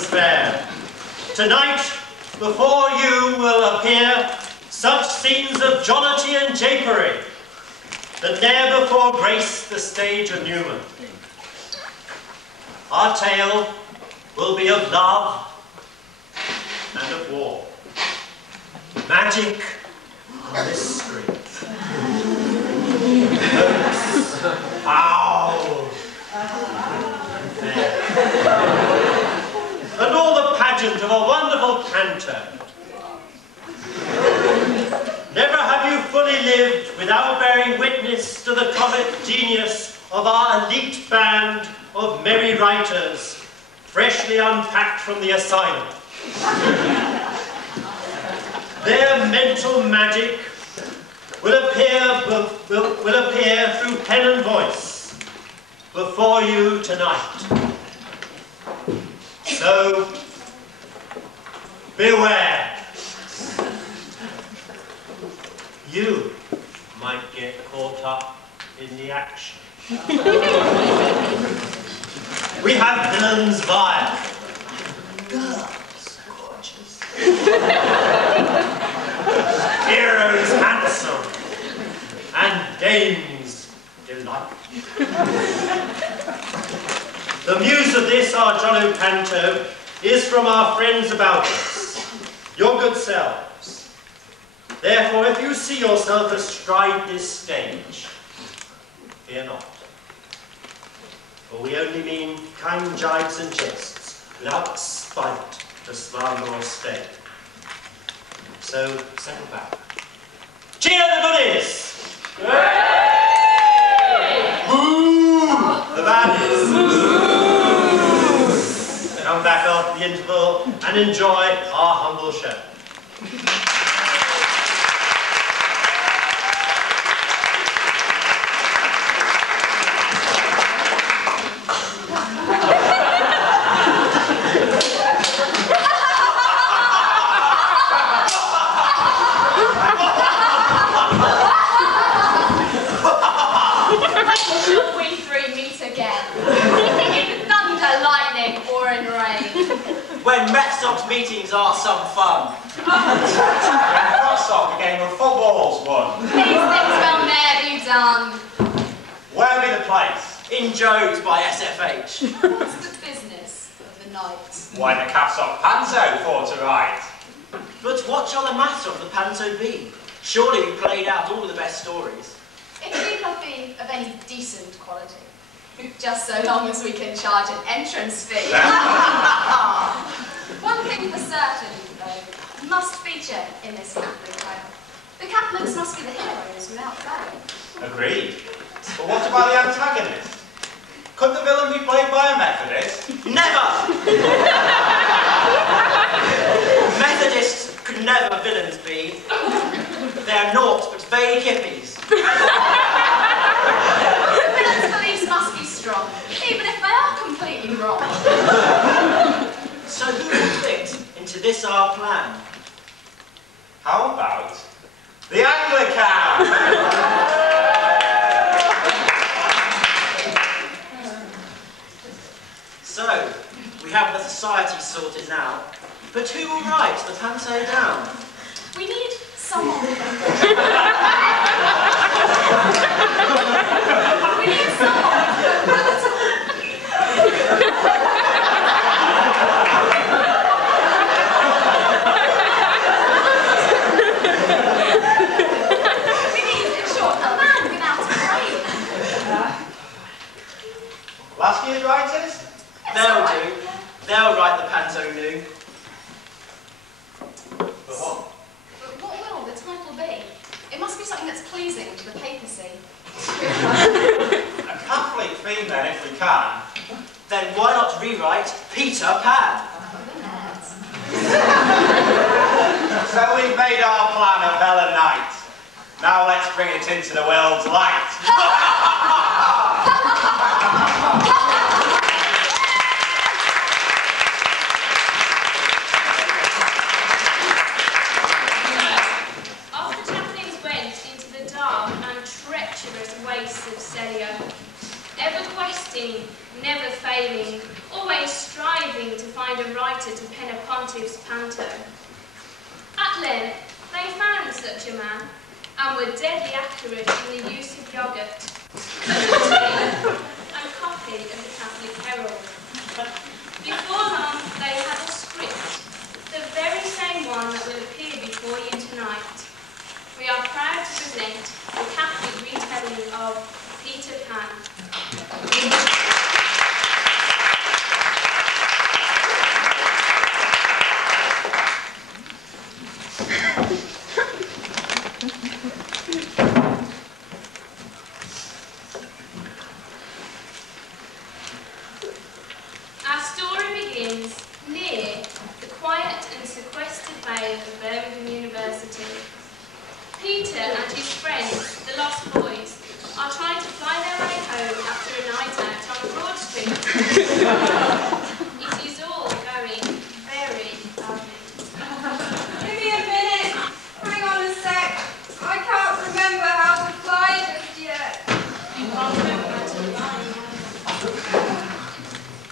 patrons fair. Tonight, before you will appear such scenes of jollity and japery that ne'er before graced the stage of Newman. Our tale will be of love and of war, magic and mystery, hopes, vows, and all the pageant of a wonderful Panto. Never have you fully lived without bearing witness to the comic genius of our elite band of merry writers, freshly unpacked from the asylum. Their mental magic will appear through pen and voice before you tonight. So, beware. You might get caught up in the action. We have villains vile, girls gorgeous, heroes handsome, and dames delight. The muse of this, our jolly Panto, is from our friends about us, your good selves. Therefore, if you see yourself astride this stage, fear not. For we only mean kind jibes and jests, without spite to slander or stain. So, settle back. Cheer the goodies! Boo! The baddies! Come back after the interval and enjoy our humble show. When Cathsoc meetings are some fun. Cathsoc, a game of footballs won. These things will ne'er be done. Where be the place? In Joe's by SFH. What's the business of the night? Why the Cathsoc Panto for to write. But what shall the matter of the Panto be? Surely we played out all the best stories. If we have been of any decent quality, just so long as we can charge an entrance fee. One thing for certain, though, must feature in this Catholic tale. The Catholics must be the heroes without fail. Agreed. But what about the antagonist? Could the villain be played by a Methodist? Never! Methodists could never villains be. They are naught but vague hippies. The villain's beliefs must be strong, even if they are completely wrong. So who will fit into this our plan? How about the Anglican? So, we have the society sorted now, but who will write the Panto down? We need someone. We need someone. We need, in short, a man without a brain. Last year's writers? They'll do. They'll write the Panto new. But what? But what will the title be? It must be something that's pleasing to the papacy. A Catholic theme then, if we can. Then why not rewrite Peter Pan? So we've made our plan of hell and night. Now let's bring it into the world's light. After chaplains went into the dark and treacherous wastes of Celia, ever questing, never failing, always striving to find a writer to pen a pontiff's Panto. At length, they found such a man, and were deadly accurate in the use of yoghurt, and copy of the Catholic Herald. Before long, they had a script, the very same one that will appear before you tonight. We are proud to present the Catholic retelling of Peter Pan. Our story begins near the quiet and sequestered bay of Birmingham University. Peter and his friends, the Lost Boys, are trying to fly their way home after a night out on Broad Street. It is all going very badly. Give me a minute. Hang on a sec. I can't remember how to fly just yet. You can't remember how to fly.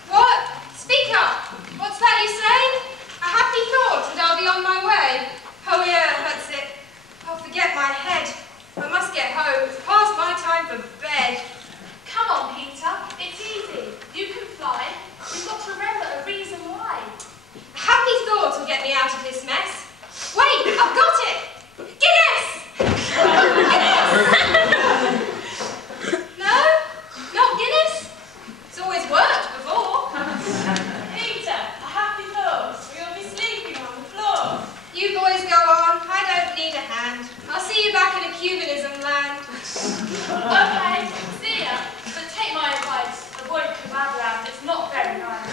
What? Speak up. What's that you say? A happy thought and I'll be on my way. Oh yeah, that's it. I'll forget my head. I must get home. It's past my time for bed. Come on, Peter. It's easy. You can fly. You've got to remember a reason why. A happy thought will get me out of this mess. Wait, I've got it. Guinness! No? Not Guinness? It's always worked before. Peter, a happy thought. We'll be sleeping on the floor. You boys go on. I don't need a hand. I'll see you back in a Cubanism land. Okay, see ya. But take my advice. Avoid kebab land. It's not very nice.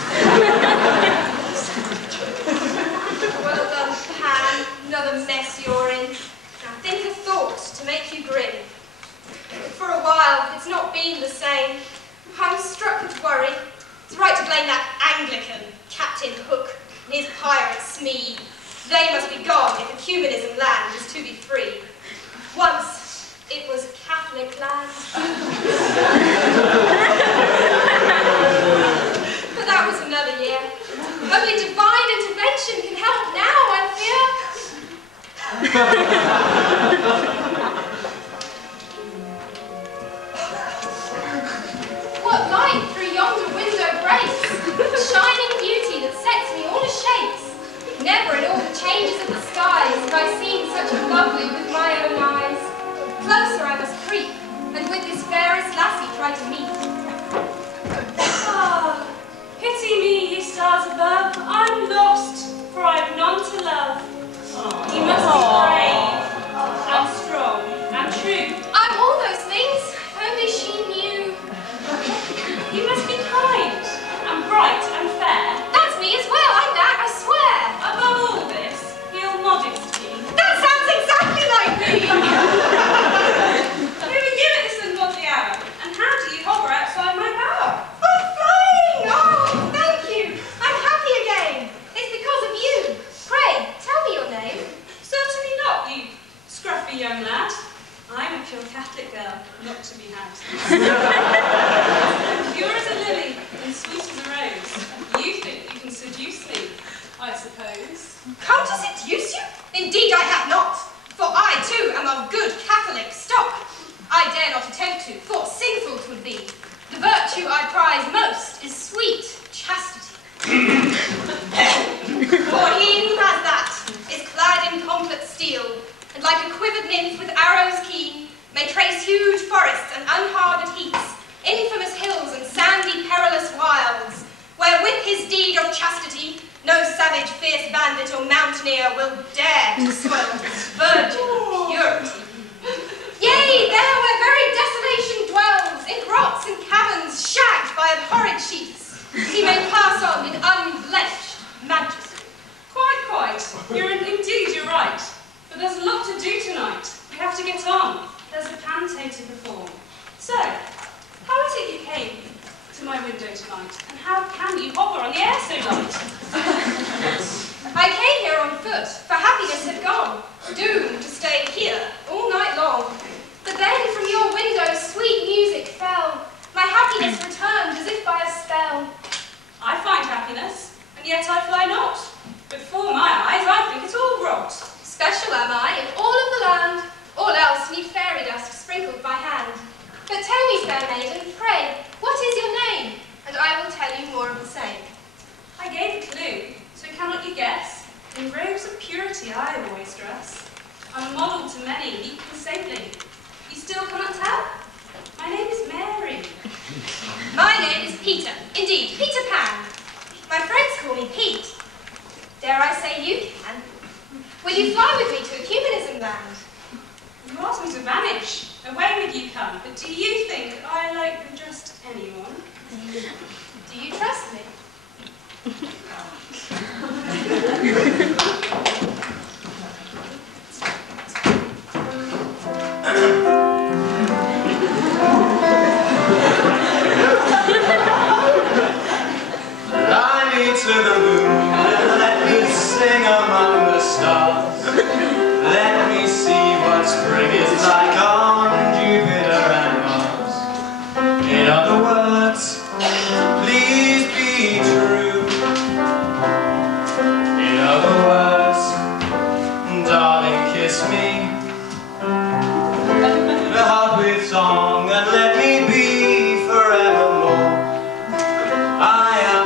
Well done, Pan. Another mess you're in. Now think of thoughts to make you grin. For a while, it's not been the same. I'm struck with worry. It's right to blame that Anglican, Captain Hook, and his pirate Smee. They must be gone if a Cubanism land is to be free. Once, it was Catholic land. But that was another year. Only divine intervention can help now, I fear. What light through yonder window breaks? A shining beauty that sets me all ashakes. Never in all the changes of the skies have I seen such a lovely with my own eyes. Closer I must creep, and with this fairest lassie try to meet. Ah, pity me, ye stars above. I'm lost, for I've none to love. You must be brave, and strong, and true. I'm all those things, if only she knew. You must be kind, and bright, and fair. That's me as well, I'm that, I swear. Above all this, feel modesty. That sounds exactly like me. Who are you at this ungodly hour? And how do you hover outside my bower? I'm flying! Oh, thank you. I'm happy again. It's because of you. Pray, tell me your name. Certainly not, you scruffy young lad. I'm a pure Catholic girl, not to be had. Pure as a lily and sweet as a rose. You think you can seduce me, I suppose. Come to seduce you? Indeed I have not. For I too am of good Catholic stock. I dare not attempt to, for sinful 'twould be. The virtue I prize most is sweet chastity. For he who has that is clad in complet steel, and like a quivered nymph with arrows keen, may trace huge forests and unharbored heaths, infamous hills and sandy perilous wilds, where with his deed of chastity no savage, fierce bandit or mountaineer will dare to soil his virgin purity. Yea, there where very desolation dwells, in grots and caverns shagged by abhorred sheets, he may pass on in unblemished majesty. Quite. Indeed, you're right. But there's a lot to do tonight. We have to get on. There's a Panto to perform. So, how is it you came to my window tonight? And how can you hover on the air so light? I came here on foot, for happiness had gone, doomed to stay here all night long. But then from your window sweet music fell. My happiness Peter. Indeed, Peter Pan. My friends call me Pete. Dare I say you can? Will you fly with me to a humanism land? You asked me to vanish. Away with you come. But do you think I like just anyone? Do you trust me? Fly me to the moon and let me sing among the stars. Let me see what spring is like on Jupiter and Mars. In other words, please be true. In other words, darling, kiss me. The heart with song and let me be forevermore. I am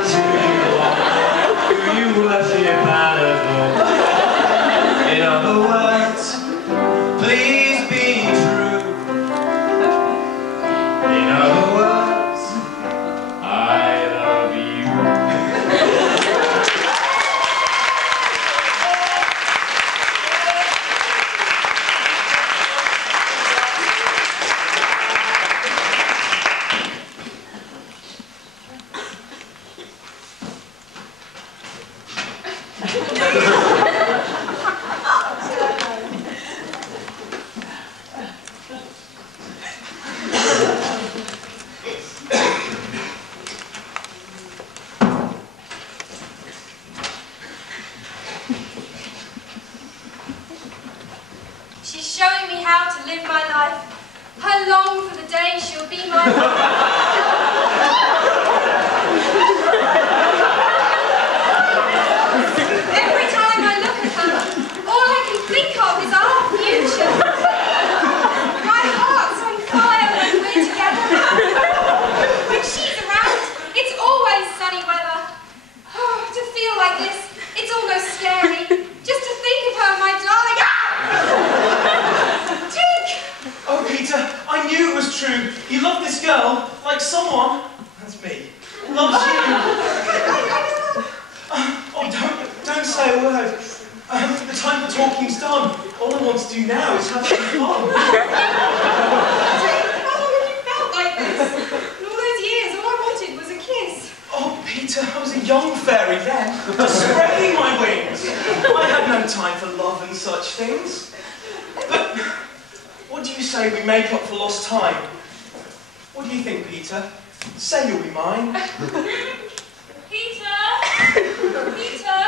who you worship and adore. In other words, please be true. In other words, I love you. She's showing me how to live my life. I long for the day she'll be my wife. Every time I look at her, all I can think of is our future. My heart's on fire when we're together. When she's around, it's always sunny weather. Oh, to feel like this, it's almost scary. Just to think of her, my darling. Oh, Peter, I knew it was true. You love this girl like someone, that's me, loves you. Oh, don't say a word. The time for talking's done. All I want to do now is have some fun. How long have you felt like this? In all those years, all I wanted was a kiss. Oh, Peter, I was a young fairy then, just spreading my wings. I had no time for love and such things. But what do you say we make up for lost time? What do you think, Peter? Say you'll be mine. Peter! Peter!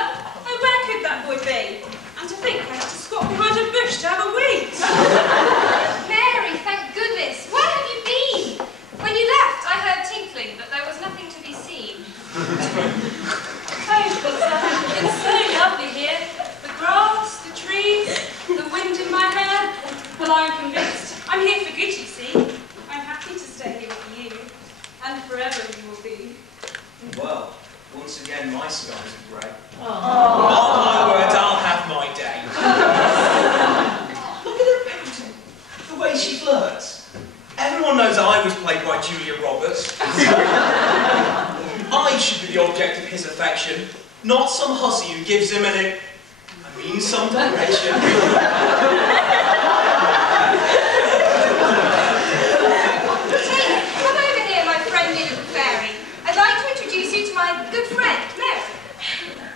Oh, where could that boy be? And to think I had to squat behind a bush to have a wheat. Mary, thank goodness. Where have you been? When you left, I heard tinkling, but there was nothing to be seen. Oh, Peter, it's so lovely here. The grass, the trees, the wind in my hair. Well, I'm convinced. I'm here for good, you see. I'm happy to stay here with you. And forever you will be. Well, once again, my skies are grey. Mark my words, I'll have my day. Look at her pouting. The way she flirts. Everyone knows I was played by Julia Roberts. I should be the object of his affection, not some hussy who gives him some direction. Come over here, my friendly little fairy. I'd like to introduce you to my good friend, Mary.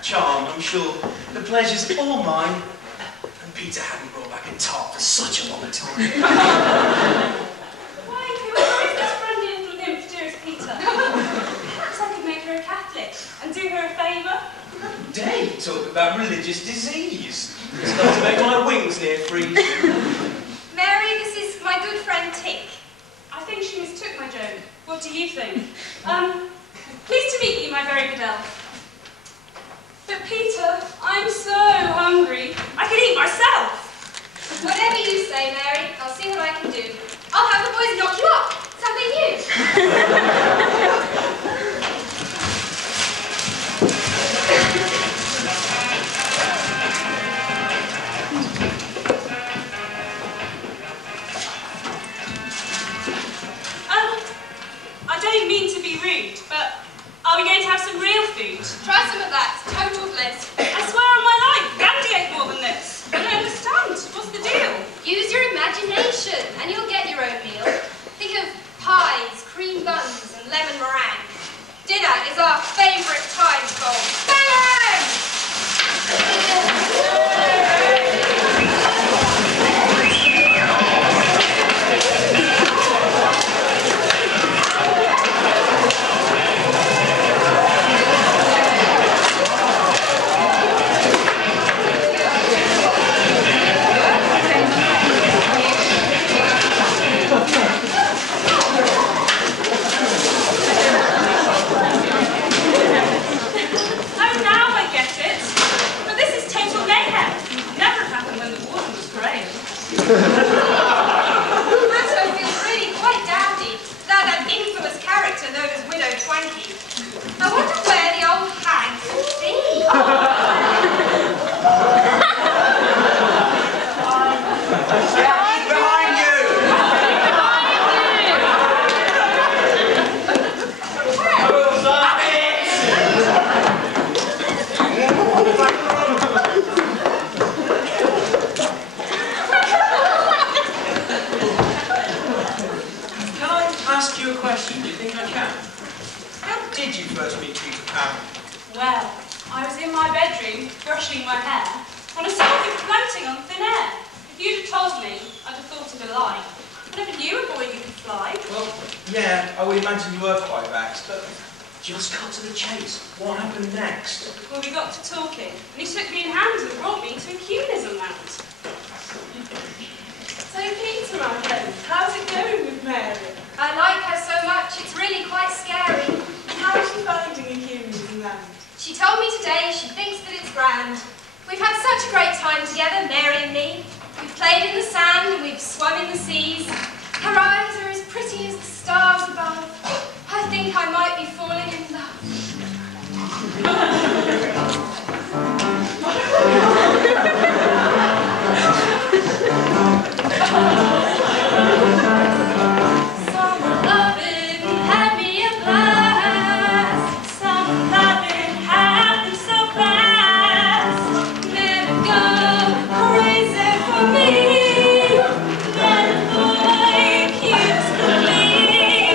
Charmed, I'm sure. The pleasure's all mine. And Peter hadn't brought back a tart for such a long time. Why, whoever is this friendly little nymph, dearest Peter? Perhaps I could make her a Catholic and do her a favour. Day talk about religious disease. It's going to make my wings near freeze. Mary, this is my good friend Tink. I think she mistook my joke. What do you think? Pleased to meet you, my very good elf. But Peter, I'm so hungry. I could eat myself. Whatever you say, Mary, I'll see what I can do. I'll have the boys knock you up. Something new. I don't mean to be rude, but Are we going to have some real food? Try some of that. Total bliss. I swear on my life, Gandhi ate more than this. I don't understand. What's the deal? Use your imagination and you'll get your own meal. Think of pies, cream buns and lemon meringue. Dinner is our favourite time goal. Bang! Panto feels really quite dowdy without that infamous character known as Widow Twanky. I wonder where the old hag could be. Behind you! Ask you a question. Do you think I can? How did you first meet Peter Pan? Well, I was in my bedroom, brushing my hair, when I saw him floating on thin air. If you'd have told me, I'd have thought it a lie. I never knew a boy who could fly. Well, yeah, I would imagine you were quite vexed, but just cut to the chase. What happened next? Well, we got to talking, and he took me in hand and brought me to a cubism land. So, Peter, my friend, how's it going with Mary? I like her so much, it's really quite scary. How is she finding a cubism land? She told me today she thinks that it's grand. We've had such a great time together, Mary and me. We've played in the sand and we've swum in the seas. Her eyes are as pretty as the stars above. I think I might be falling in love. Summer lovin' had me a blast. Summer loving happened so fast. Let it go crazy for me. Let a boy accuse the lead.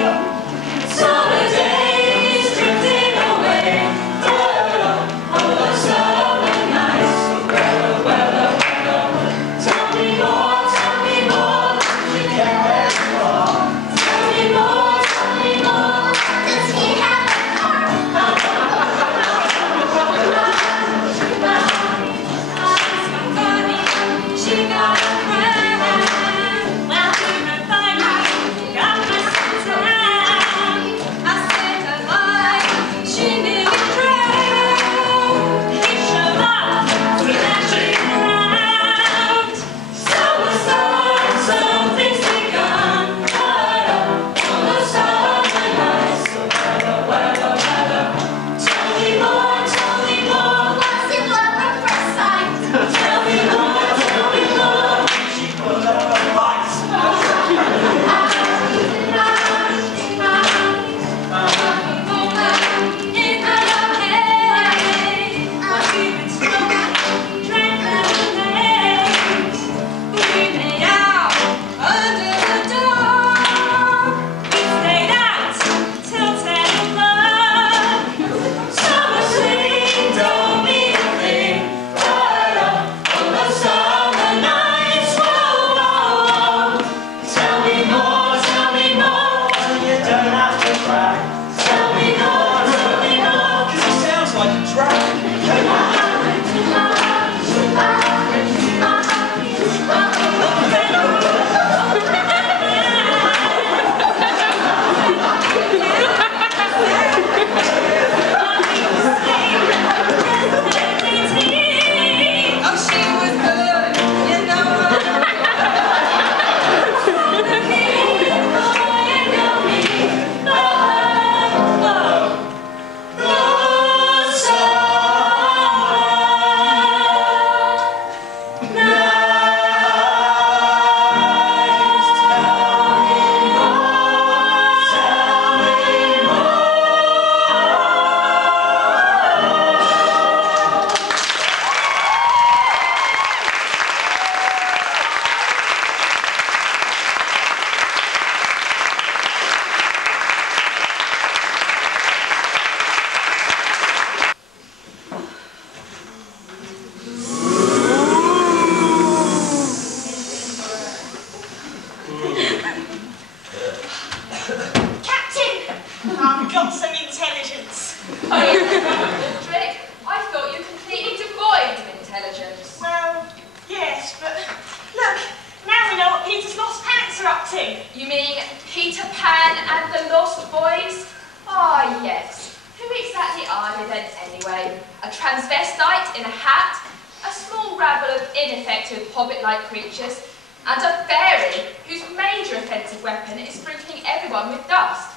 The Lost Boys? Ah, yes. Who exactly are they then, anyway? A transvestite in a hat? A small rabble of ineffective hobbit-like creatures? And a fairy whose major offensive weapon is sprinkling everyone with dust?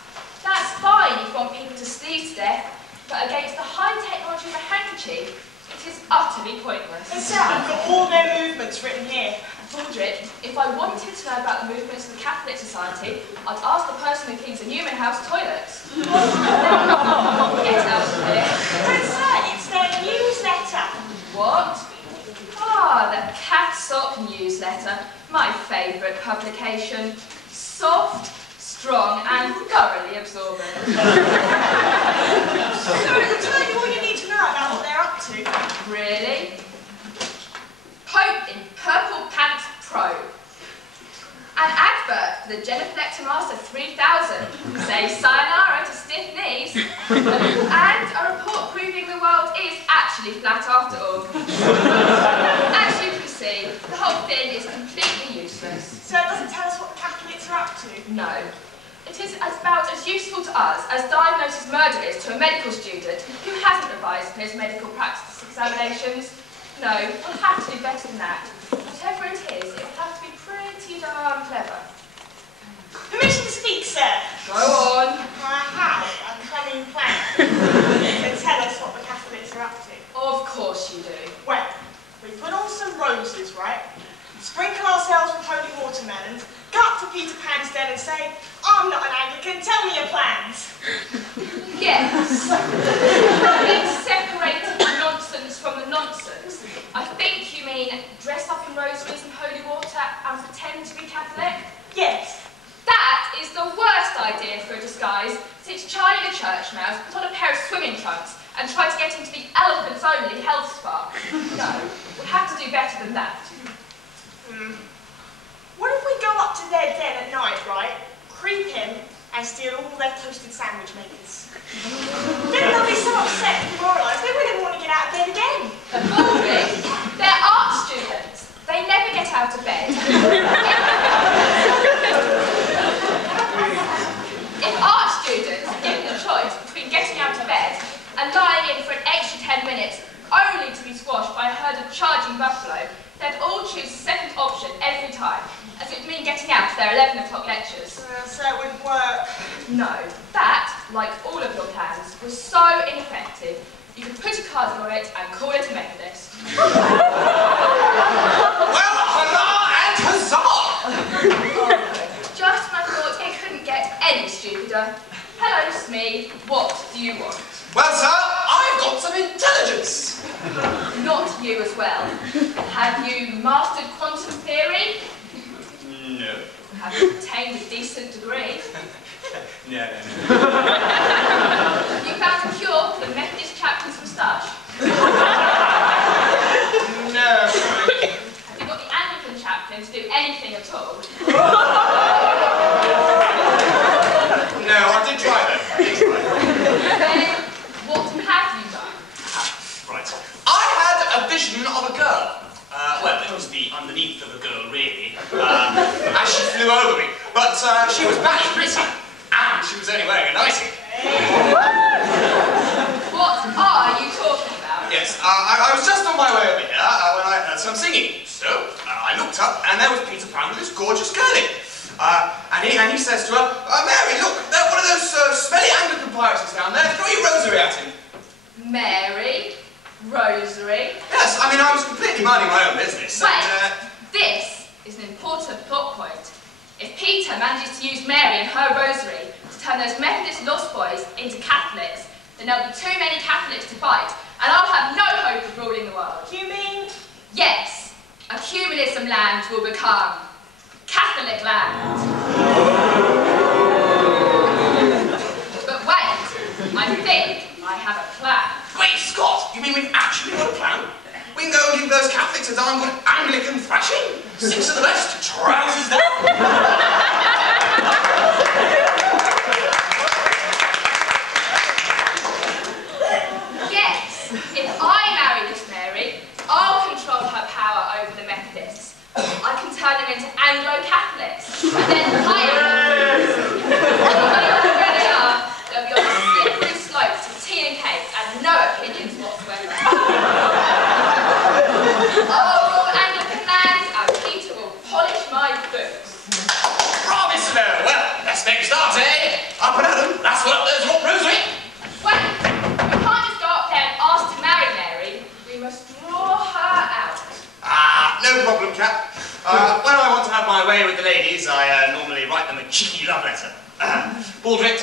That's fine if you want people to sneeze to death, but against the high technology of a handkerchief, it is utterly pointless. And sir, I've got all their movements written here. Baldrick, if I wanted to know about the movements of the Catholic Society, I'd ask the person who cleans the Newman House toilets. Get out of here. But sir, it's their newsletter. What? Ah, the Cathsoc newsletter, my favourite publication. Soft, strong, and thoroughly absorbent. So it'll tell you all you need to know about what they're up to. Really? Pope in Purple Pants Pro. An advert for the Genuflector Master 3000. Say sayonara to stiff knees. And a report proving the world is actually flat after all. As you can see, the whole thing is completely useless. So it doesn't tell us what the Catholics are up to. No. It is about as useful to us as diagnosis murder is to a medical student who hasn't revised for his medical practice examinations. No, we'll have to do better than that. Whatever it is, it will have to be pretty darn clever. Permission to speak, sir. Go on. I have a cunning plan to tell us what the Catholics are up to. Of course you do. Well, we put on some roses, right? Sprinkle ourselves with holy watermelons, go up to Peter Pan's den and say, I'm not an Anglican, tell me your plans. Yes. Having separated the nonsense from the nonsense, I think you mean dress up in rosaries and holy water and pretend to be Catholic? Yes. That is the worst idea for a disguise. Sit Charlie the Church Mouse, put on a pair of swimming trunks, and try to get into the elephants only health spa. No, we'll have to do better than that. What if we go up to their den at night, right? Creep in and steal all their toasted sandwich makers. Then they'll be so upset and demoralised they won't ever want to get out of bed again. Baldrick, they're art students. They never get out of bed. If art students are given the choice between getting out of bed and lying in for an extra 10 minutes only to be squashed by a herd of charging buffalo, they'd all choose the second option every time, as it would mean getting out to their 11 o'clock lectures. So it wouldn't work. No, that, like all of your plans, was so ineffective, you could put a card on it and call it a Methodist. Well, hurrah and huzzah! Just when I thought it couldn't get any stupider. Hello, Smee, what do you want? Well, sir, I've got some intelligence. Not you as well. Have you mastered quantum theory? No. Have you obtained a decent degree? No. Have you found a cure for the Methodist chaplain's moustache? No. Have you got the Anglican chaplain to do anything at all? No, I did try that. Then, what have you done? Right. I had a vision of a girl. Well, it was the underneath of a girl, really, as she flew over me. But she was very pretty, and she was only wearing a nightie. What are you talking about? Yes, I was just on my way over here when I heard some singing. So I looked up, and there was Peter Pan with this gorgeous girlie. And he says to her, Mary, look, one of those smelly Anglican pirates down there. Throw your rosary at him. Mary? Rosary? Yes, I mean, I was completely minding my own business. Wait, And, this is an important plot point. If Peter manages to use Mary and her rosary to turn those Methodist Lost Boys into Catholics, then there'll be too many Catholics to fight, and I'll have no hope of ruling the world. You mean? Yes, a communism land will become Catholic land. But wait, I think I have a plan. Great Scott! You mean we've actually got a plan? We can go and give those Catholics a darn good Anglican thrashing? 6 of the best, trousers down. Yes, if I marry this Mary, I'll control her power over the Methodists. I can turn them into Anglo-Catholics, and then hire them.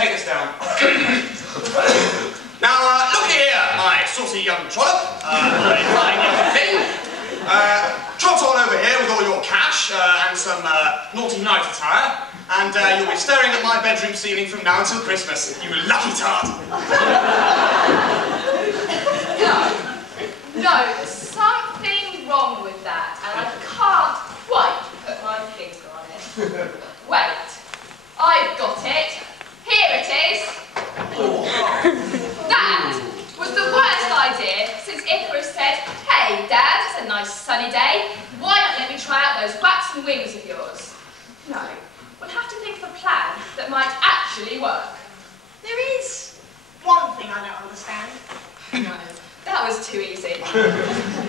take this down. Now, look here, my saucy young trollop. Very fine young thing. Trot on over here with all your cash and some naughty night attire, and you'll be staring at my bedroom ceiling from now until Christmas. You lucky tart. No, there's something wrong with that, and I can't quite put my finger on it. Wait, I've got it. Here it is. That was the worst idea since Icarus said, "Hey, Dad, it's a nice sunny day. Why not let me try out those waxen wings of yours?" No, we'll have to think of a plan that might actually work. There is one thing I don't understand. No, that was too easy.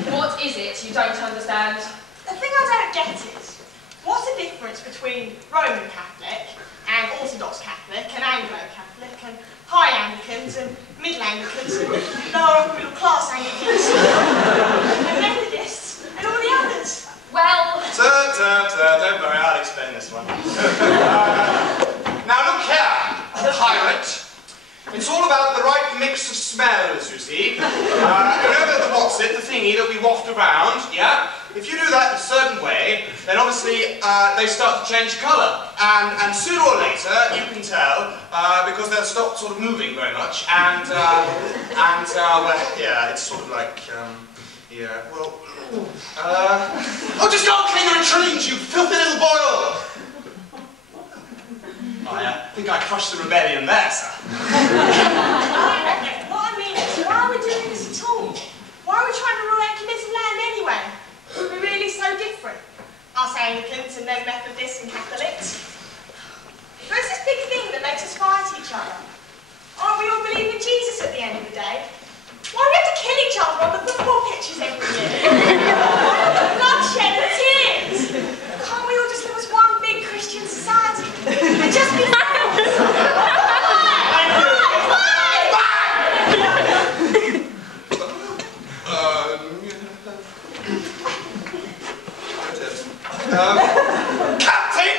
What is it you don't understand? The thing I don't get is, what's the difference between Roman Catholic and Orthodox Catholic and Anglo-Catholic and High Anglicans and Middle Anglicans and lower upper middle class Anglicans and Methodists and all the others? Well... Don't worry, I'll explain this one. Now look here, pirate. It's all about the right mix of smells, you see. You know the thingy that we waft around, yeah? If you do that in a certain way, then obviously they start to change colour. And sooner or later, you can tell, because they'll stop sort of moving very much. Well, yeah, it's sort of like, yeah, well... oh, just go and clean the latrines, you filthy little boil! I think I crushed the rebellion there, sir. What I mean is, why are we doing this at all? Why are we trying to rule out this land anyway? We're really so different. Us Anglicans and then Methodists and Catholics. But it's this big thing that makes us fight each other. Aren't we all believing in Jesus at the end of the day? Why do we have to kill each other on the football pitches every year? Why all the bloodshed and tears? Can't we all just live as one big Christian society? And just be friends? Captain!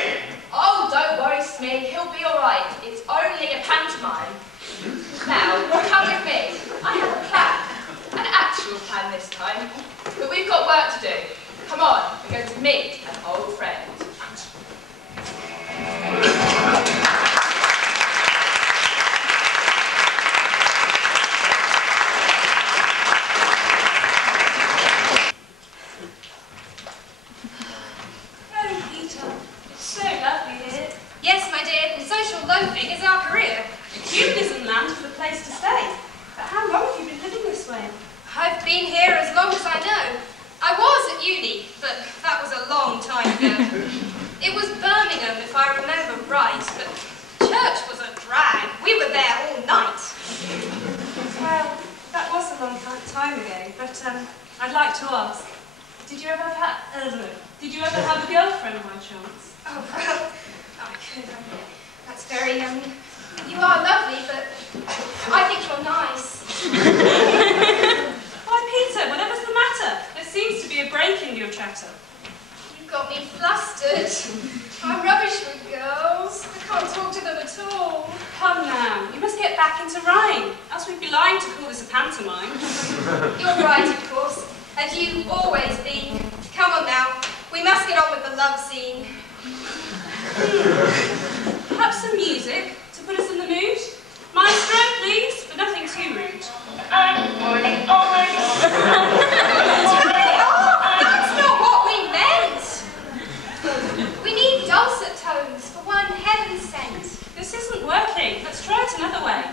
Oh, don't worry, Smee, he'll be alright. It's only a pantomime. Now, come with me. I have a plan. An actual plan this time. But we've got work to do. Come on, we're going to meet an old friend. Oh, Peter, it's so lovely here. Yes, my dear, social loafing is our career. Humanism land is the place to stay. But how long have you been living this way? I've been here as long as I know. I was at uni, but that was a long time ago. It was Birmingham, if I remember right, but church was a drag. We were there all night. Well, that was a long time ago, but I'd like to ask, did you ever have a girlfriend by chance? Oh, well, I could. That's very, you are lovely, but I think you're nice. Why, Peter, whatever's the matter? There seems to be a break in your chatter. You've got me flustered. I'm rubbish with girls. I can't talk to them at all. Come now, you must get back into rhyme, else we'd be lying to call this a pantomime. You're right, of course, as you've always been. Come on now, we must get on with the love scene. Perhaps some music to put us in the mood? Maestro, please, but nothing too rude. That's not what we meant. We need dulcet tones for one heaven sent. This isn't working. Let's try it another way.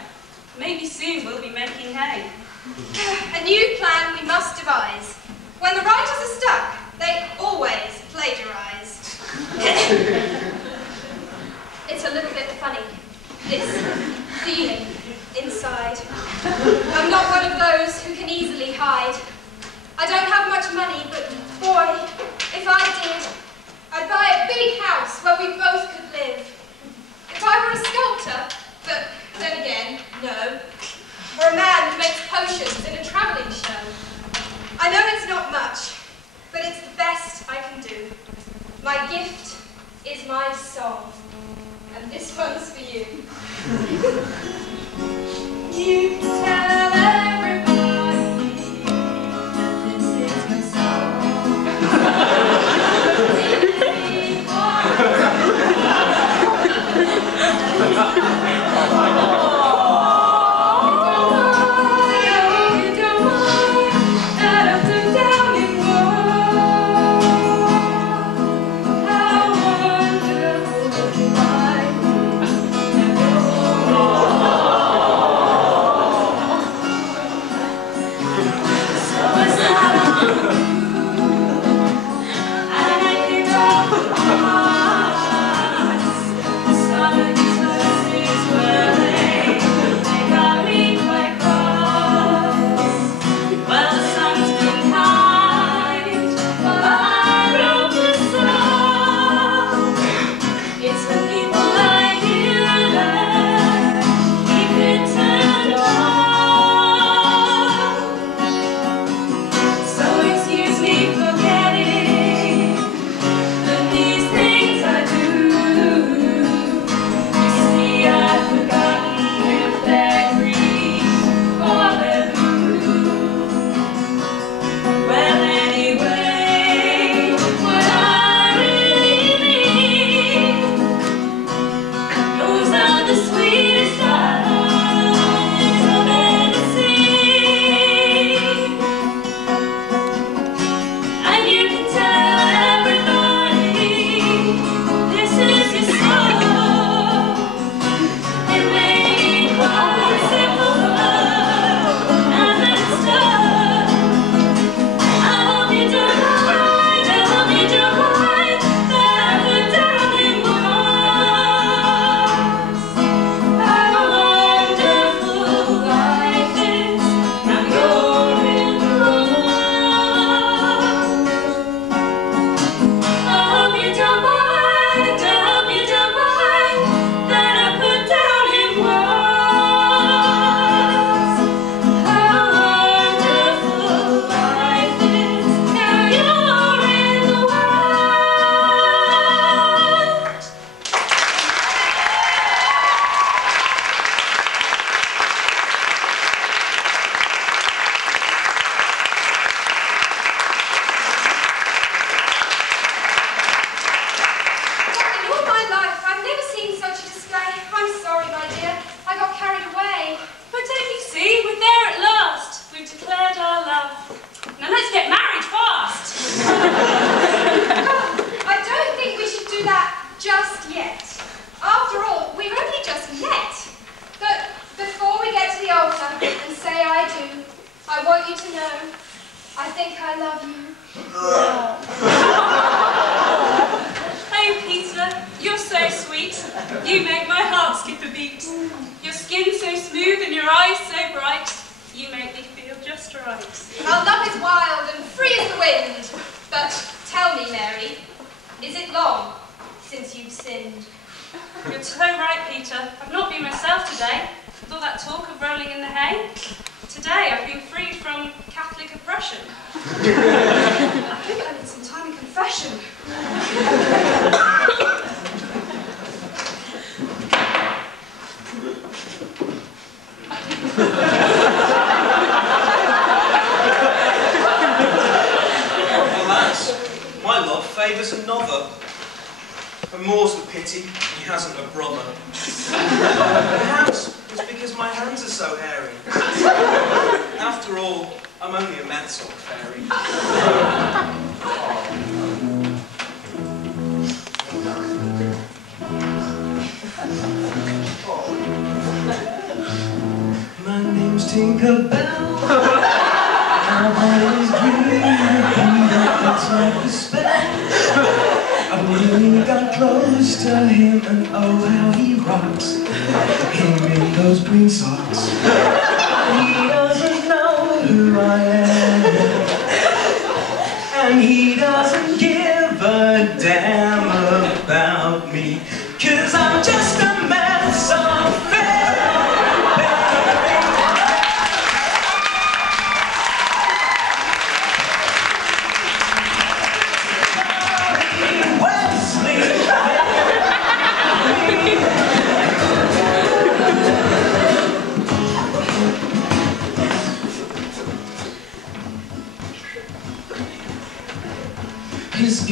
Maybe soon we'll be making hay. A new plan we must devise. When the writers are stuck, they always plagiarize. It's a little bit funny, this feeling inside. I'm not one of those who can easily hide. I don't have much money, but boy, if I did, I'd buy a big house where we both could live. If I were a sculptor, but then again, no. Or a man who makes potions in a travelling show. I know it's not much, but it's the best I can do. My gift is my song, and this one's for you.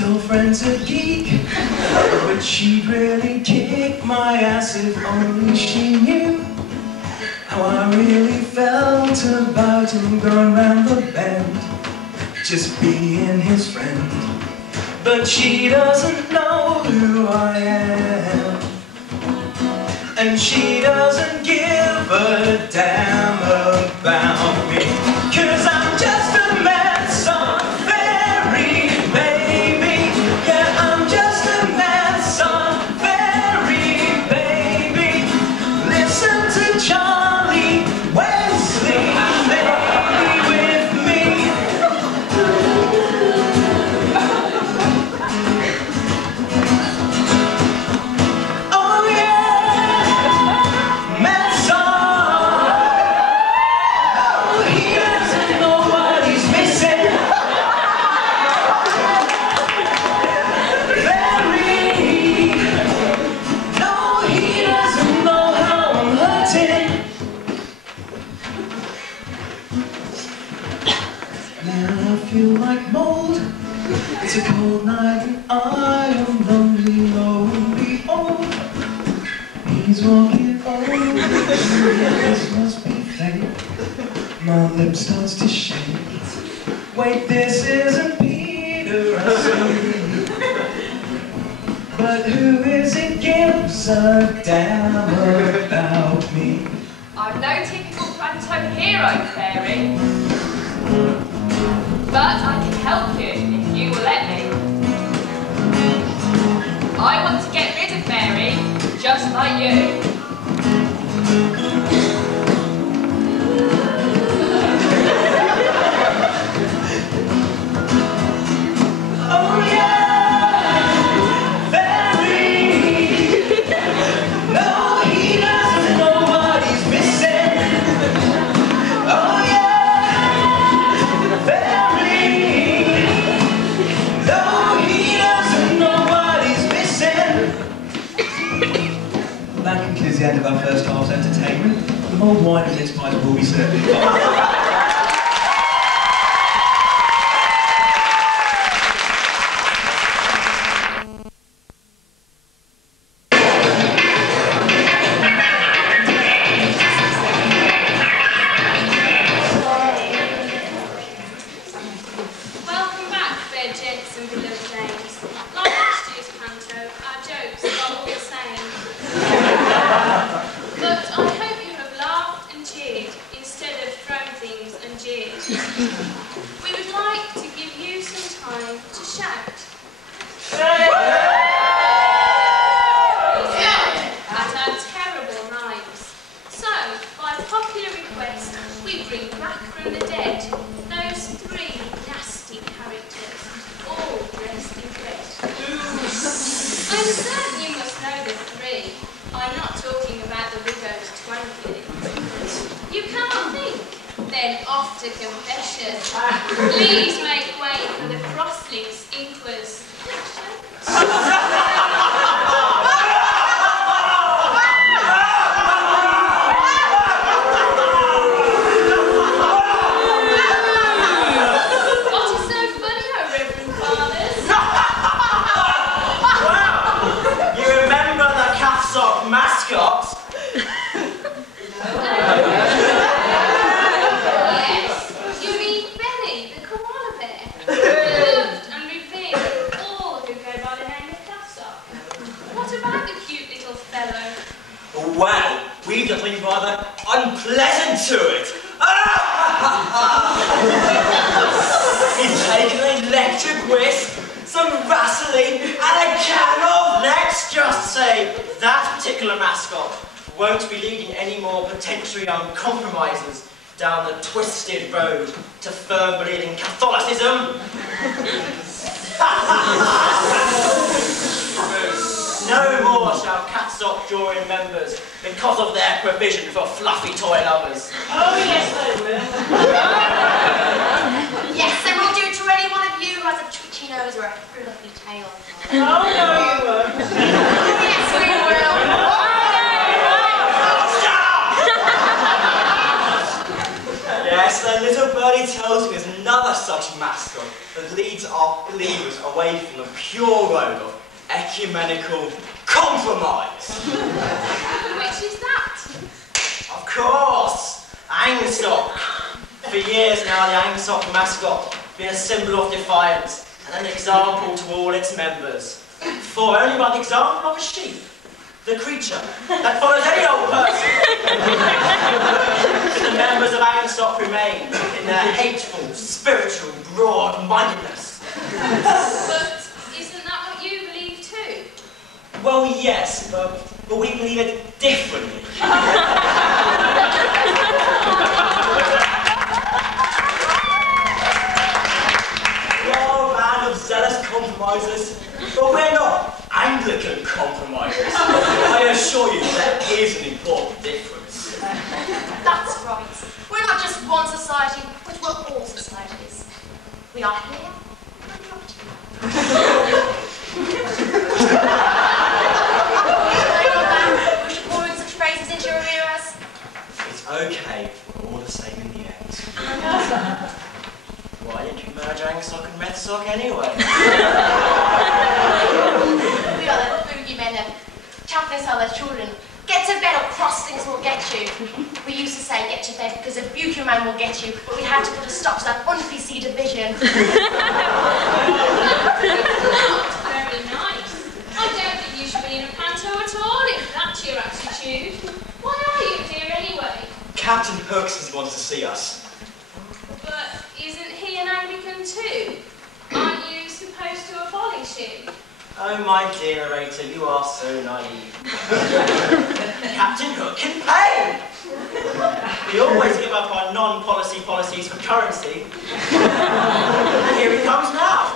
girlfriend's a geek, but she'd really kick my ass if only she knew how I really felt about him going round the bend, just being his friend. But she doesn't know who I am, and she doesn't give a damn about me, 'cause I'm just a mad song fairy, baby. Yeah, I'm just a mad song fairy, baby. Listen to Charlie Wesley, baby, with me. Oh yeah, mad song. Oh, he doesn't know what he's missing. Very. No, he doesn't know how I'm hurting. Now I feel like mold. It's a cold night and I am lonely, lonely, old. He's walking over. This must be fate. My lip starts to shake. Wait, this isn't Peter, I see. But who is it gives a damn about me? I'm no typical Panto hero, fairy. But I can help you if you will let me. I want to get rid of fairy, just like you. Oh yeah, fairy. No, he doesn't know what he's missing. Oh yeah, fairy. No, he doesn't know what he's missing. That concludes the end of our first half's entertainment. The mulled wine and mince pies will be served in time. Welcome back, fair gents and beloved dames. Like last year's Panto, our jokes are all the same. But I hope you have laughed and cheered instead of thrown things and jeered. We would like to give you some time to shout. At our terrible rhymes. So, by popular request, we bring back from the dead those three nasty characters, all dressed in red. I'm certain you must know the three. I'm not talking about the widow's twankling. You can't think? Then off to confession. Please make way for the crosslings, inquers, What is so funny, oh Reverend Fathers? You remember the Cathsoc mascot? Yes, you mean Benny, the koala bear. Loved and revered all who go by the name of Cathsoc. What about the cute little fellow? Well, we've done something rather unpleasant to it. He's taken an electric whisk, some Vaseline, and a can of, let's just say, that particular mascot won't be leading any more potentially compromisers down the twisted road to firm believing Catholicism. No more shall Cathsoc draw in members because of their provision for fluffy toy lovers. Oh, yes, they will. Yes, they will do it to any one of you who has a twitchy nose or a fluffy tail. Oh, no, you won't. Yes, we will. Yes, they a little birdie tells me there's another such mascot that leads our believers away from the pure road of ecumenical compromise. Which is that? Of course, Cathsoc. For years now, the Cathsoc mascot has been a symbol of defiance and an example to all its members. For only by the example of a sheep, the creature that follows any old person, the members of Cathsoc remain in their hateful, spiritual, broad-mindedness. But isn't that what you believe too? Well, yes, but we believe it differently. You're a band of zealous compromisers, but we're not Anglican compromisers. I assure you there is an important difference. That's right. We're not just one society, but we're all societies. We are here and not here. Push forward such phrases into your ears. It's okay, we're all the same in the end. Why didn't you merge Cathsoc and Cathsoc anyway? We are little boogeymen and chaplains are their children. Get to bed or cross things will get you. We used to say get to bed because a beauty man will get you, but we had to put a stop to that un-PC division. Very nice. I don't think you should be in a panto at all if that's your attitude. Why are you here anyway? Captain Hooks has wanted to see us. But isn't he an Anglican too? Aren't you supposed to abolish him? Oh, my dear narrator, you are so naive. Captain Hook can pay! We always give up our non-policy policies for currency. And here he comes now.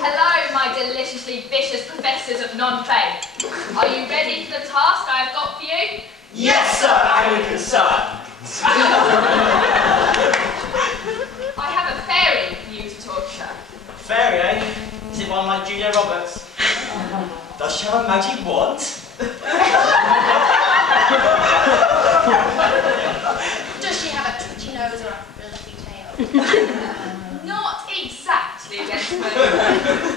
Hello, my deliciously vicious professors of non-faith. Are you ready for the task I have got for you? Yes, sir, Anglican sir. I have a fairy for you to torture. Fairy, eh? Is it one like Julia Roberts? Does she have a magic wand? Does she have a twitchy nose or a fluffy tail? Not exactly, gentlemen.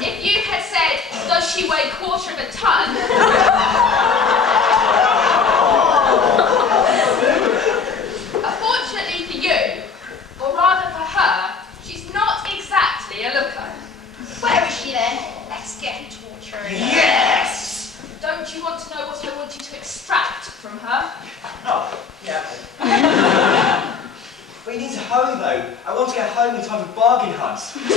If you had said, does she weigh 1/4 of a ton? Unfortunately for you, or rather for her, she's not exactly a looker. Where is she then? Let's get tortured. Yes! Don't you want to know what I want you to extract from her? Oh, yeah. But you need to hurry though. I want to get home in time for bargain hunts. These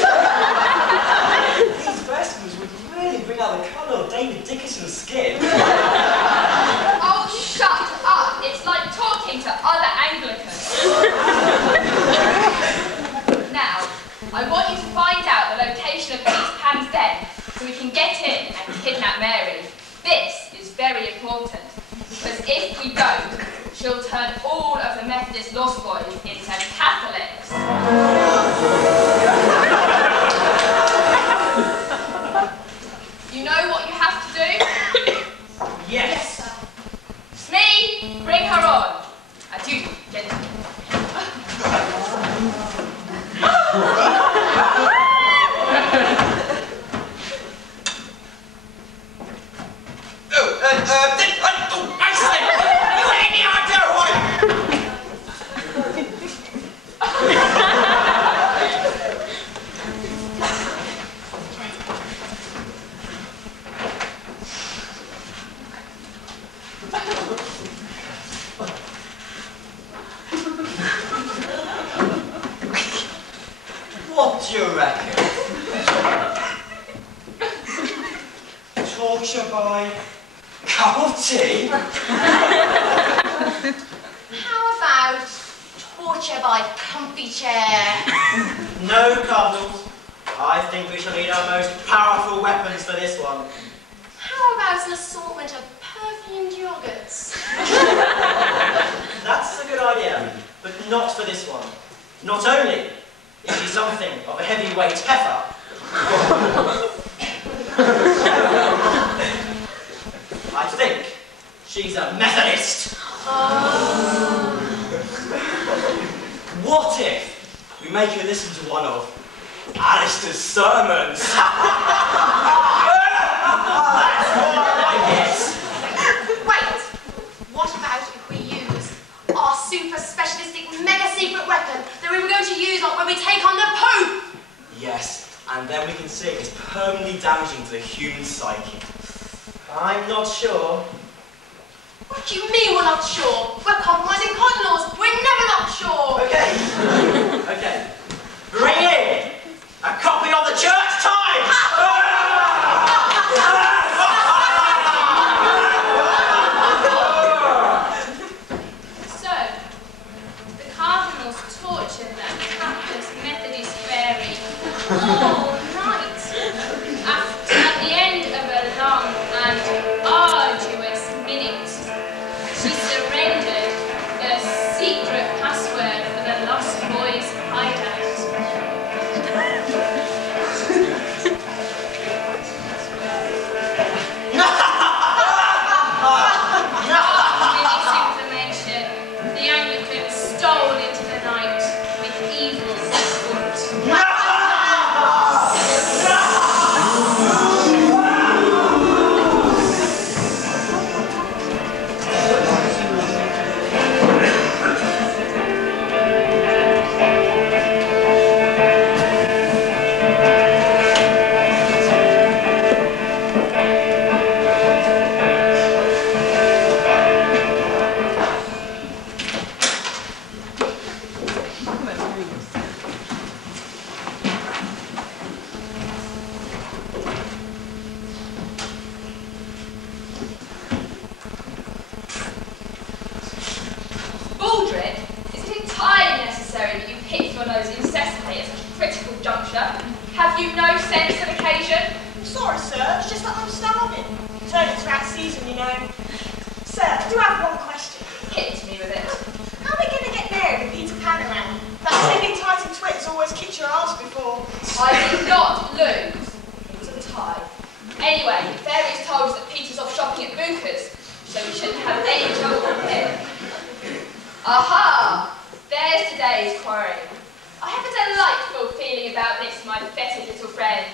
vegetables would really bring out the colour of David Dickinson's skin. Oh, shut up! It's like talking to other Anglicans. Now, I want you to find out the location of Peter Pan's den so we can get in and kidnap Mary. This is very important, because if we don't, she'll turn all of the Methodist Lost Boys into Catholics. You know what you have to do? Yes! Smee, bring her on. Adieu, gentlemen. I say, you ain't the idea, What do you reckon? Torture by cup of tea? How about torture by comfy chair? No, Cardinals. I think we shall need our most powerful weapons for this one. How about an assortment of perfumed yogurts? That's a good idea, but not for this one. Not only is she something of a heavyweight heifer, I think she's a Methodist. What if we make her listen to one of Alistair's sermons? That's what I guess. Wait! What about if we use our super specialistic mega secret weapon that we were going to use when we take on the Pope? Yes, and then we can see it's permanently damaging to the human psyche. I'm not sure. What do you mean we're not sure? We're compromising cotton laws. We're never not sure. Okay. Okay. Bring in a copy of the Church Times! So, the Cardinals tortured that hapless Methodist fairy all night. At the end of a long and arduous minute, she surrendered the secret password for the Lost Boys hideout. After this information, the Anglicans stole into the night with evil afoot. Baldrick, is it entirely necessary that you pick your nose incessantly at such a critical juncture? Have you no sense of occasion? I'm sorry, sir. It's just that I'm starving. Turning throughout season, you know. Sir, I do have one question. Hit me with it. How are we going to get married with Peter Pan around? That silly Titan twit's always kicked your ass before. I did not lose. It was a tie. Anyway, Fairy's told us that Peter's off shopping at Booker's, so we shouldn't have any trouble with him. Aha! There's today's quarry. I have a delightful feeling about this, my fetid little friend.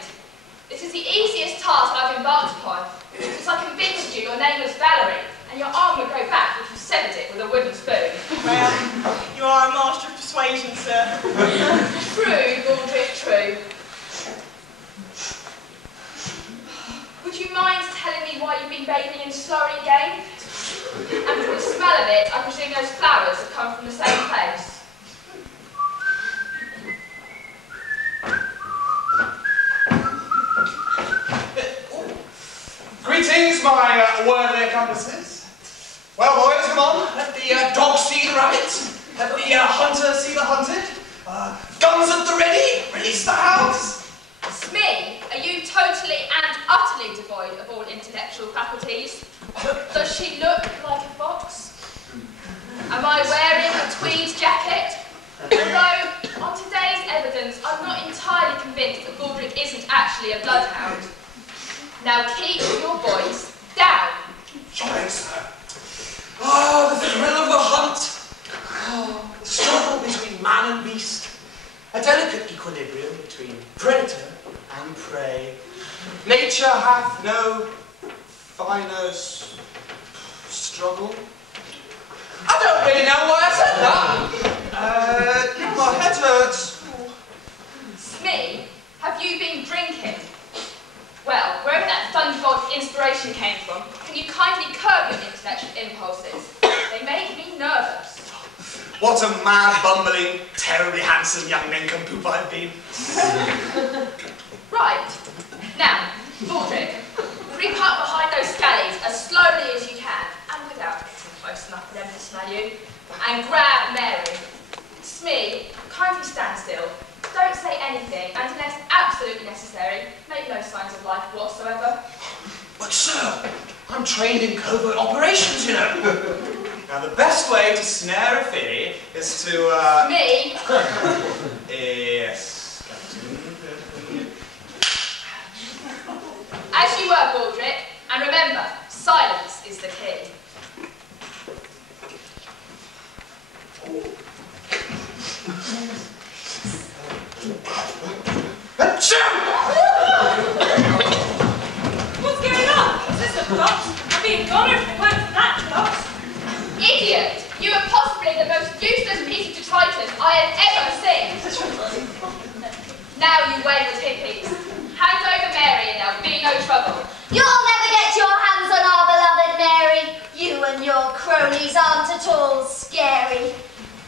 This is the easiest task I've embarked upon, because I convinced you your name was Valerie, and your arm would go back if you severed it with a wooden spoon. Well, you are a master of persuasion, sir. True, Baldrick, true. Would you mind telling me why you've been bathing in slurry again? And from the smell of it, I presume those flowers have come from the same place. Greetings, my worthy accomplices. Well, boys, come on. Let the dog see the rabbit. Let the hunter see the hunted. Guns at the ready. Release the hounds. Smee, are you totally and utterly devoid of all intellectual faculties? Does she look like a fox? Am I wearing a tweed jacket? Although, on today's evidence, I'm not entirely convinced that Baldrick isn't actually a bloodhound. Now keep your voice down. Shine, sir. Oh, the thrill of the hunt. Oh, the struggle between man and beast. A delicate equilibrium between predator and prey. Nature hath no finer struggle. I don't really know why I said that. My head hurts. Smee, have you been drinking? Well, wherever that thunderbolt inspiration came from, can you kindly curb your intellectual impulses? They make me nervous. What a mad, bumbling, terribly handsome young nincompoop I've been. Right. Now, Baldrick, creep up behind those scallies as slowly as you can, and without getting close enough for them to smell you, and grab Mary. Smee, kindly stand still. Don't say anything, and unless absolutely necessary, make no signs of life whatsoever. But sir, I'm trained in covert operations, you know. Now the best way to snare a filly is to, Me? Yes, Captain. As you were, Baldrick, and remember, silence is the key. Dot. I'd be a goner if it weren't for that, Dot. Idiot! You are possibly the most useless piece of detritus I have ever seen. Now you wayward hippies. Hand over Mary and there'll be no trouble. You'll never get your hands on our beloved Mary. You and your cronies aren't at all scary.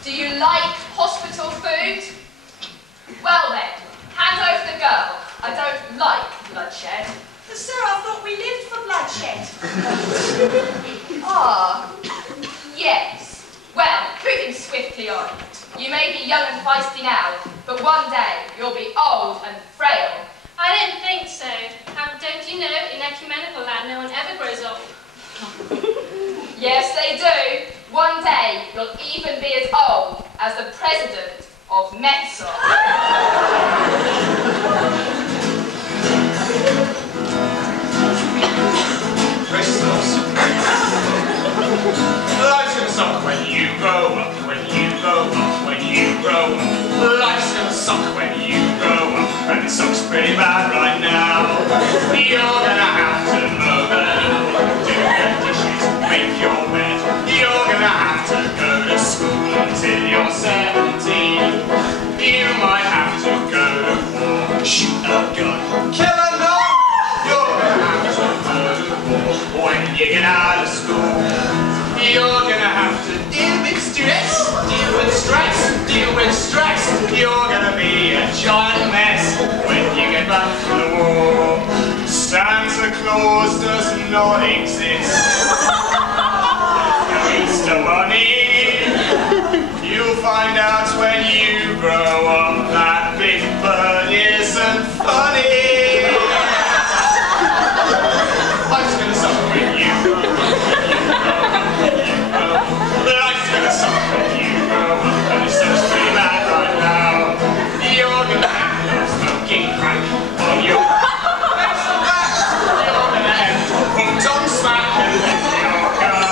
Do you like hospital food? Well then, hand over the girl. I don't like bloodshed. But sir, I thought we lived for bloodshed. Ah, yes. Well, moving swiftly on. You may be young and feisty now, but one day you'll be old and frail. I don't think so. Don't you know, in ecumenical land, no one ever grows old? Yes, they do. One day you'll even be as old as the president of Cathsoc. Life's gonna suck when you grow up, when you grow up, when you grow up. Life's gonna suck when you grow up, and it sucks pretty bad right now. You're gonna have to mow the lawn, do the dishes, make your bed. You're gonna have to go to school until you're 17. You might have to go to war, shoot a gun, kill a nun. You're gonna have to go to war when you get out of school. You're gonna have to deal with stress, deal with stress, deal with stress. You're gonna be a giant mess when you get back from the war. Santa Claus does not exist. There's no Easter Bunny. You'll find out when you grow up that Big Bird isn't funny. Life's gonna suck when you grow up. Life's gonna suck when you grow up, and it sucks pretty bad right now. You're gonna end up smoking crack on your face and back. You're gonna end up hooked on smack, and then you're gonna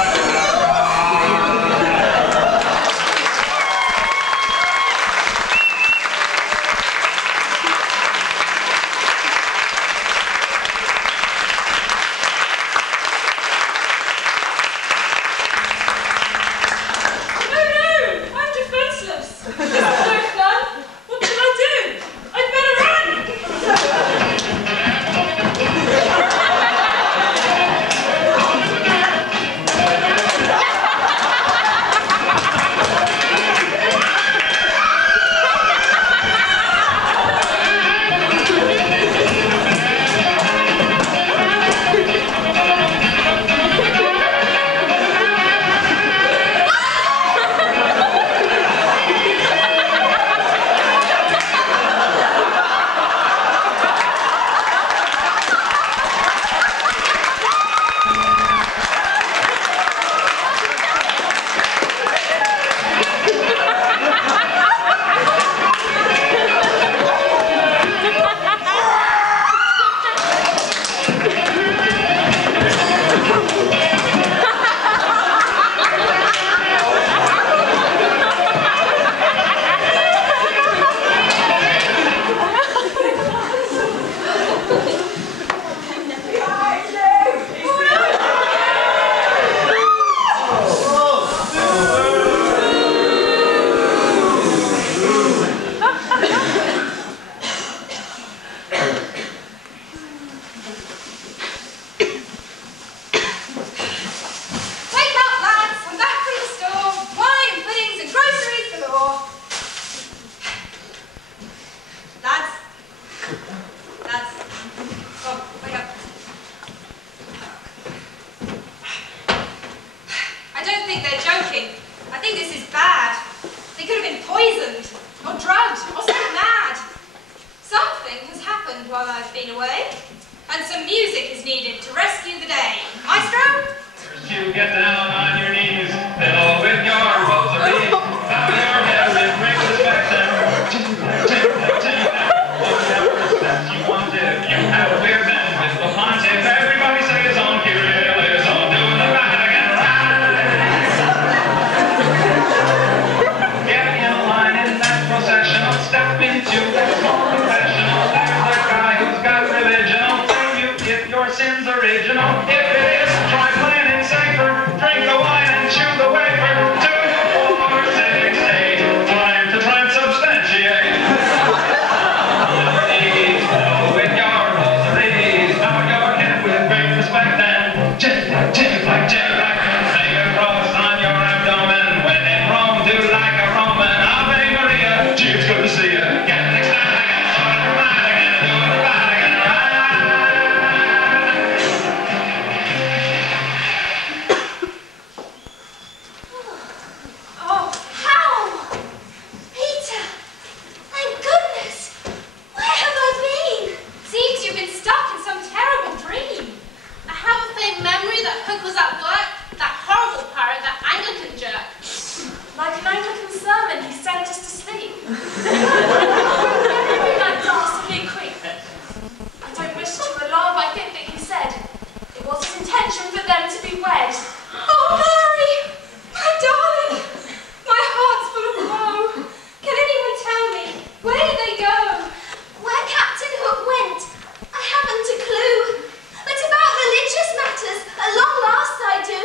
Original, if it is back then. Genuflect, say your cross on your abdomen. When in Rome, do like a Roman. Ave Maria, cheers, good to see you. Get next time I get started for mine again. Doing the right again, Oh, how? Peter! Thank goodness! Where have I been? Seems you've been stuck in some terrible dream. I have a faint memory that Hook was at work, that horrible parrot, that Anglican jerk. Like an Anglican sermon, he sent us to sleep. That dastardly quick. I don't wish to alarm, I think that he said it was his intention for them to be wed. Oh, Mary! My darling! My heart's full of woe. Can anyone tell me, where did they go? Where Captain Hook went, I haven't a clue. But about religious matters, at long last I do.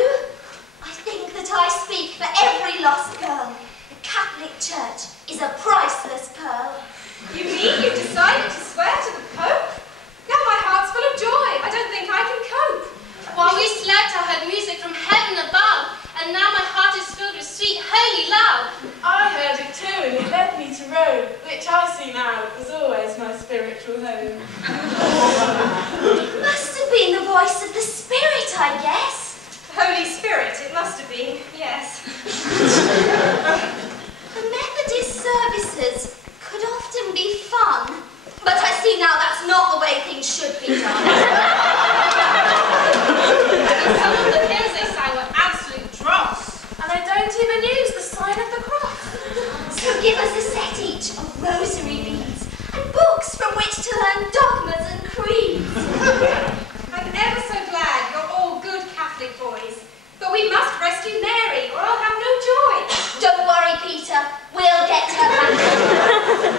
I think that I speak for every lost girl. The Catholic Church is a priceless pearl. You mean you've decided to swear to the Pope? Now my heart's full of joy. I don't think I can cope. While we slept, I heard music from heaven above, and now my heart is filled with sweet, holy love. I heard it too, and it led me to Rome, which I see now was always my spiritual home. Must have been the voice of the Spirit, I guess. Holy Spirit, it must have been, yes. The Methodist services could often be fun, but I see now that's not the way things should be done. Some of the hymns they sang were absolute dross. And they don't even use the sign of the cross. So give us a set each of rosary beads and books from which to learn dogmas and creeds. I'm ever so glad you're all good Catholic boys. But we must rescue Mary, or I'll have no joy. Don't worry, Peter. We'll get her back.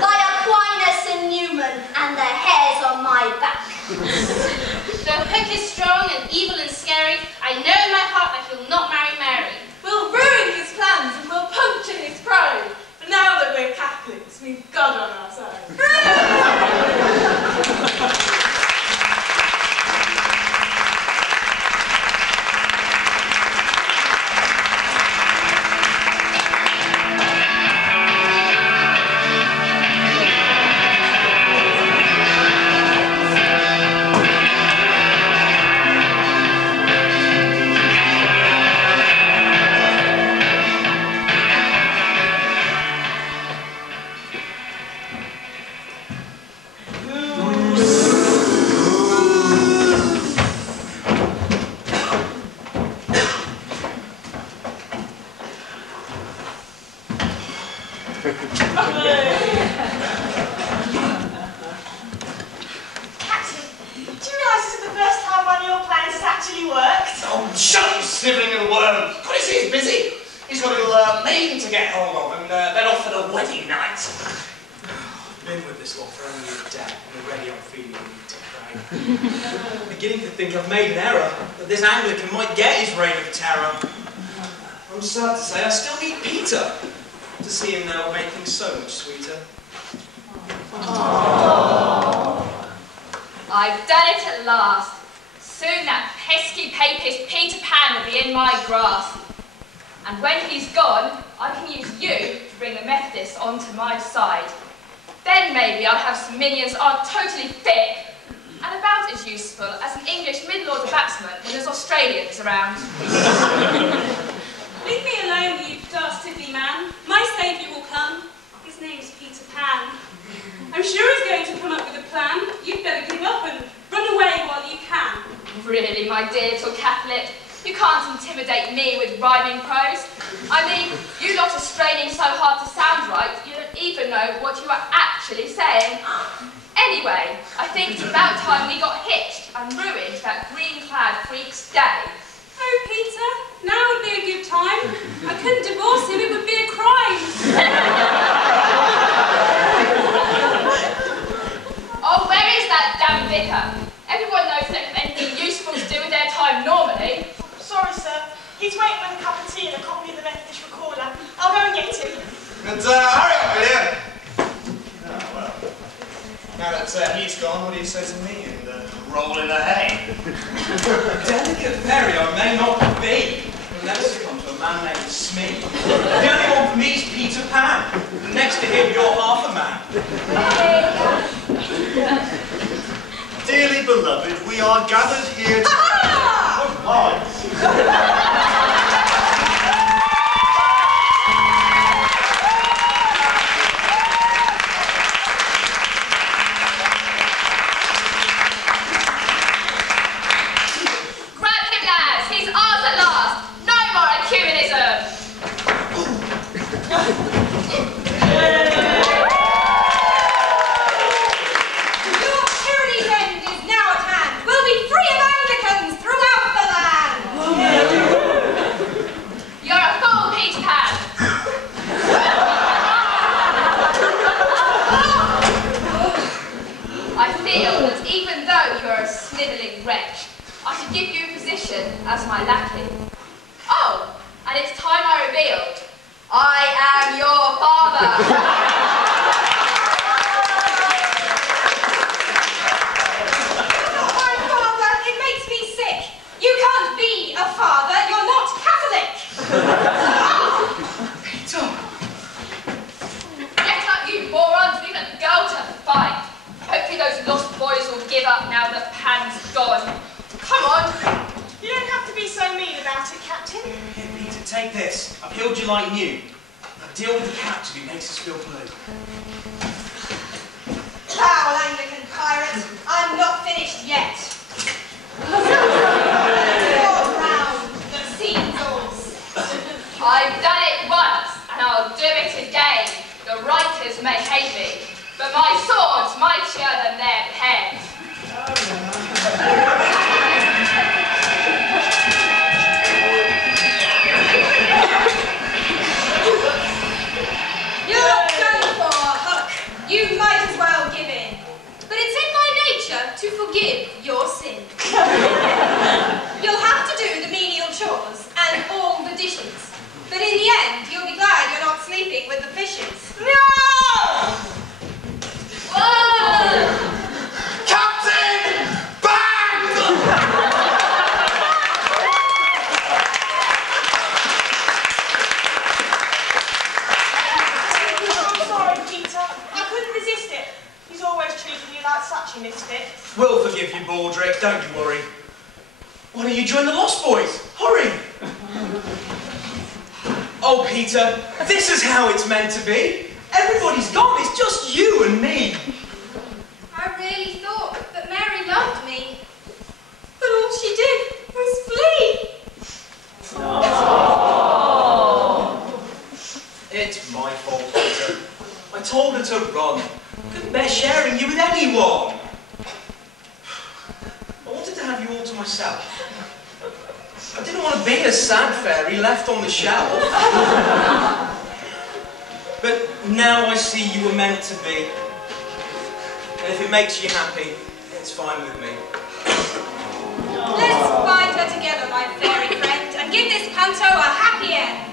By Aquinas and Newman, and the hairs on my back. Though Hook is strong and evil and scary, I know in my heart that he'll not marry Mary. We'll ruin his plans and we'll puncture his pride. But now that we're Catholics, we've God on our side. I'm sad to say I still need Peter. To see him now would make things so much sweeter. Aww. I've done it at last. Soon that pesky papist Peter Pan will be in my grasp. And when he's gone, I can use you to bring the Methodists onto my side. Then maybe I'll have some minions that aren't totally thick and about as useful as an English mid-order batsman when there's Australians around. Leave me alone, you dastardly man. My saviour will come. His name's Peter Pan. I'm sure he's going to come up with a plan. You'd better give up and run away while you can. Really, my dear little Catholic, you can't intimidate me with rhyming prose. I mean, you lot are straining so hard to sound right, you don't even know what you are actually saying. Anyway, I think it's about time we got hitched and ruined that green-clad freak's day. Oh, Peter, now would be a good time. I couldn't divorce him, it would be a crime. Oh, where is that damn vicar? Everyone knows that anything useful to do with their time normally. Sorry, sir. He's waiting with a cup of tea and a copy of the Methodist Recorder. I'll go and get him. And hurry up, will you? Oh, well. Now that he's gone, what do you say to me and roll in the hay. Delicate fairy I may not be. I'll never succumb to a man named Smee. The only one for me is Peter Pan. Next to him, you're half a man. Dearly beloved, we are gathered here to... Grab him, lads! He's ours at last! No more ecumenism! Your tyranny's end is now at hand. We'll be free of Anglicans throughout the land. You're a fool, Peter Pan! I feel that even though you're a snivelling wretch, I should give you a position as my lackey. Oh, and it's time I revealed. I am your father! My father, it makes me sick. You can't be a father. You're not Catholic. Peter! Get up, you morons! Leave that girl to fight. Hopefully those lost boys will give up now that Pan's gone. Come on! You don't have to be so mean about it, Captain. Here, Peter, take this. I've healed you like new. Now deal with the captain who makes us feel blue. Foul Anglican pirate, I'm not finished yet. You're round the seagulls. I've done it once, and I'll do it again. The writers may hate me, but my sword's mightier than their pens. You're done for, Hook. You might as well give in. But it's in my nature to forgive your sin. You'll have to do the menial chores and all the dishes. But in the end, you'll be glad you're not sleeping with the fishes. No! Whoa! Captain! Bang! I'm sorry, Peter. I couldn't resist it. He's always treating you like such a misfit. We'll forgive you, Baldrick, don't you worry. Why don't you join the Lost Boys? Hurry! Oh, Peter, this is how it's meant to be. Everybody's gone, it's just you and me. I really thought that Mary loved me. But all she did was flee. It's my fault, Peter. I told her to run. I couldn't bear sharing you with anyone. I wanted to have you all to myself. I didn't want to be a sad fairy left on the shelf. But now I see you were meant to be. And if it makes you happy, it's fine with me. Let's bind her together, my fairy friend, and give this Panto a happy end.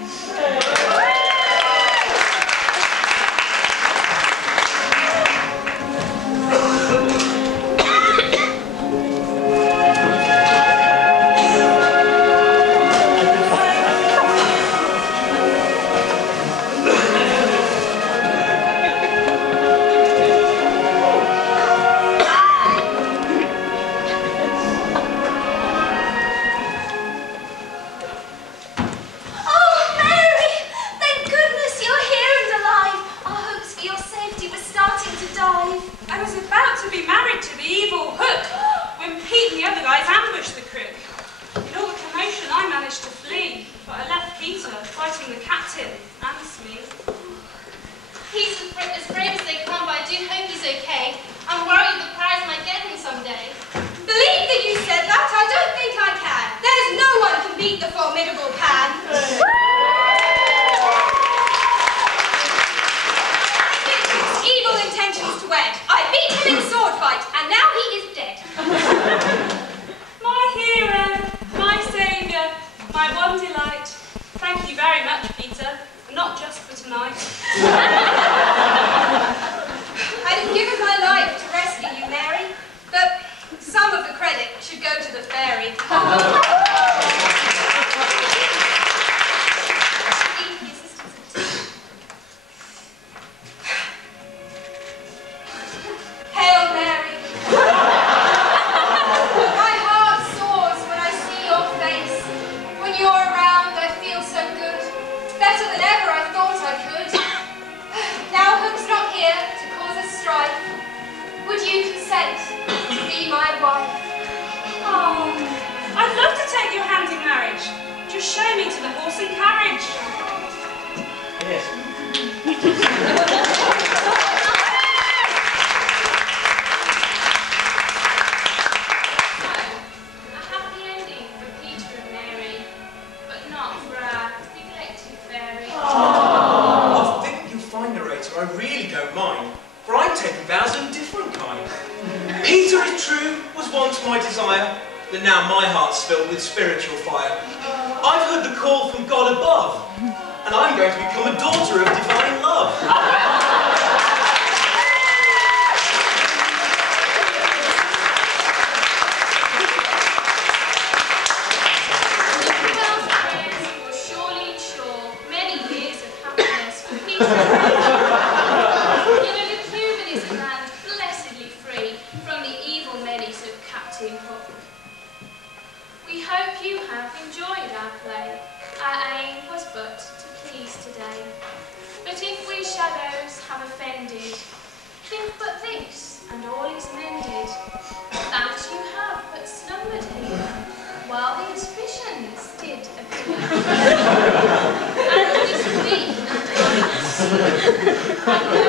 I'd have given my life to rescue you, Mary, but some of the a fairy. Hail Mary. My heart soars when I see your face. When you're around, I feel so good. Better than ever I thought I could. Now Hook's not here to cause us strife. Would you consent to be my wife? Oh, I'd love to take your hand in marriage. Just show me to the horse and carriage. Yes. A happy ending for Peter and Mary, but not for our neglected fairy. I think you'll find, narrator, I really don't mind, for I'm taking vows of a different kind. Peter, is true, was once my desire, but now my heart's filled with spiritual fire. I've heard the call from God above, and I'm going to become a daughter of divine love. Will surely ensure many years of happiness for Peter and Mary. In a Cubanism land blessedly free from the evil menace of Captain Hook. We hope you have enjoyed our play. Our aim was but to please today. But if we shadows have offended, think but this, and all is mended, that you have but slumbered here, while the suspicions did appear. And this week and I,